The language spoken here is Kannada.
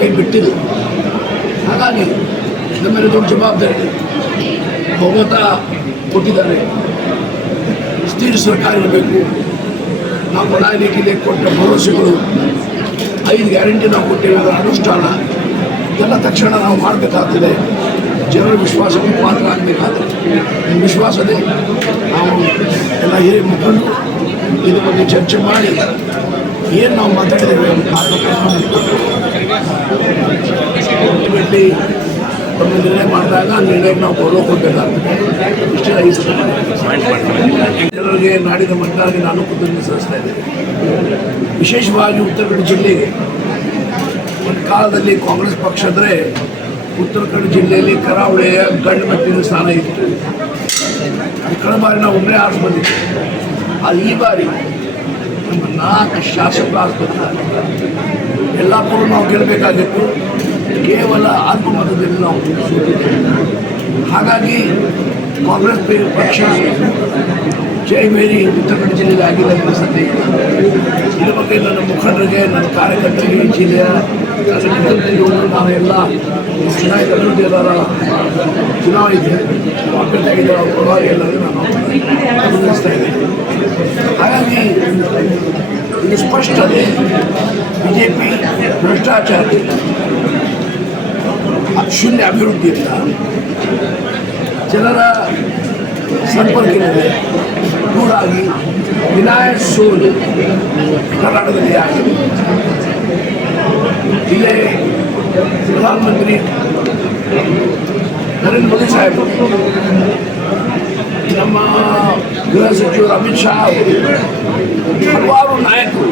ಕೈ ಬಿಟ್ಟಿಲ್ಲ ಹಾಗಾಗಿ ನಮ್ಮ ಮೇಲೆ ದೊಡ್ಡ ಜವಾಬ್ದಾರಿ. ಬಹುಮತ ಕೊಟ್ಟಿದ್ದಾರೆ. ಸ್ಥಿರ ಸರ್ಕಾರ ಇರಬೇಕು. ನಾವು ಪ್ರಣಾಳಿಕೆಯಲ್ಲಿ ಕೊಟ್ಟ ಭರವಸೆಗಳು, ಐದು ಗ್ಯಾರಂಟಿ ನಾವು ಕೊಟ್ಟಿವೆ ಅದರ ಅನುಷ್ಠಾನ. ಎಲ್ಲ ತಕ್ಷಣ ನಾವು ಮಾಡಬೇಕಾಗ್ತದೆ. ಜನರ ವಿಶ್ವಾಸ ಪಾತ್ರ ಆಗಬೇಕಾದ್ರೆ. ವಿಶ್ವಾಸದೇ ನಾವು ಎಲ್ಲ ಹಿರಿಯ ಮುಖಂಡರು ಇದ್ರ ಬಗ್ಗೆ ಚರ್ಚೆ ಮಾಡಿ ಏನು ನಾವು ಮಾತಾಡಿದ್ದೇವೆ ಅಲ್ಟಿಮೇಟ್ಲಿ ಒಂದು ನಿರ್ಣಯ ಮಾಡಿದಾಗ ಆ ನಿರ್ಣಯಕ್ಕೆ ನಾವು ಗೌರವ ಕೊಡಬೇಕಾಗ್ತದೆ. ಇಷ್ಟೇ ಜನರಿಗೆ ನಾಡಿನ ಮಟ್ಟದಲ್ಲಿ ನಾನು ಕೃತಜ್ಞತೆ ಸಲ್ಲಿಸ್ತಾ ಇದ್ದೇನೆ. ವಿಶೇಷವಾಗಿ ಉತ್ತರ ಕನ್ನಡ ಜಿಲ್ಲೆ ಒಂದು ಕಾಲದಲ್ಲಿ ಕಾಂಗ್ರೆಸ್ ಪಕ್ಷ ಅಂದರೆ ಉತ್ತರ ಕನ್ನಡ ಜಿಲ್ಲೆಯಲ್ಲಿ ಕರಾವಳಿಯ ಗಂಡು ಮಟ್ಟಿನ ಸ್ಥಾನ ಇತ್ತು. ಕಳೆದ ಬಾರಿ ನಾವು ಒಮ್ಮೆ ಆರಿಸಿ ಬಂದಿದ್ದೆ. ಆ ಈ ಬಾರಿ ನಮ್ಮ ನಾಲ್ಕು ಶಾಸಕರು ಆಸ್ಪತ್ರೆ ಎಲ್ಲಪ್ಪರು ನಾವು ಗೆಲ್ಲಬೇಕಾಗಿತ್ತು. ಕೇವಲ ಆತ್ಮಮತದಲ್ಲಿ ನಾವು ಹಾಗಾಗಿ ಕಾಂಗ್ರೆಸ್ ಪಕ್ಷ ಜೈ ಮೇರಿ ಉತ್ತರ ಕನ್ನಡ ಜಿಲ್ಲೆಯಲ್ಲಿ ಆಗಿದೆ ಅನ್ನೋ ಇದ್ರ ಬಗ್ಗೆ ನನ್ನ ಮುಖಂಡರಿಗೆ, ನನ್ನ ಕಾರ್ಯಕರ್ತರಿಗೆ ಜಿಲ್ಲೆಯ ನಾನು ಎಲ್ಲ ಚುನಾಯಿತ ಅಭ್ಯರ್ಥಿಗಳ ಚುನಾವಣೆ ಇದೆ. ಅಭ್ಯರ್ಥಿಯಾಗಿದ್ದಾರೆ ನಾನು ಅಭಿನಂದಿಸ್ತಾ ಇದ್ದೇನೆ. ಹಾಗಾಗಿ ಇದು ಸ್ಪಷ್ಟತೆ ಬಿ ಜೆ ಪಿ ಭ್ರಷ್ಟಾಚಾರ ಶೂನ್ಯ ಅಭಿವೃದ್ಧಿ ಇಲ್ಲ ಜನರ ಸಂಪರ್ಕ ಇಲ್ಲದೆ ದೂರಾಗಿ ವಿನಾಯ ಸೋಲು ಕರ್ನಾಟಕದಲ್ಲಿ ಆಗಿದೆ. ಇಲ್ಲೇ ಪ್ರಧಾನಮಂತ್ರಿ ನರೇಂದ್ರ ಮೋದಿ ಸಾಹೇಬರು ನಮ್ಮ ಗೃಹ ಸಚಿವರು ಅಮಿತ್ ಶಾ ಅವರು, ಹಲವಾರು ನಾಯಕರು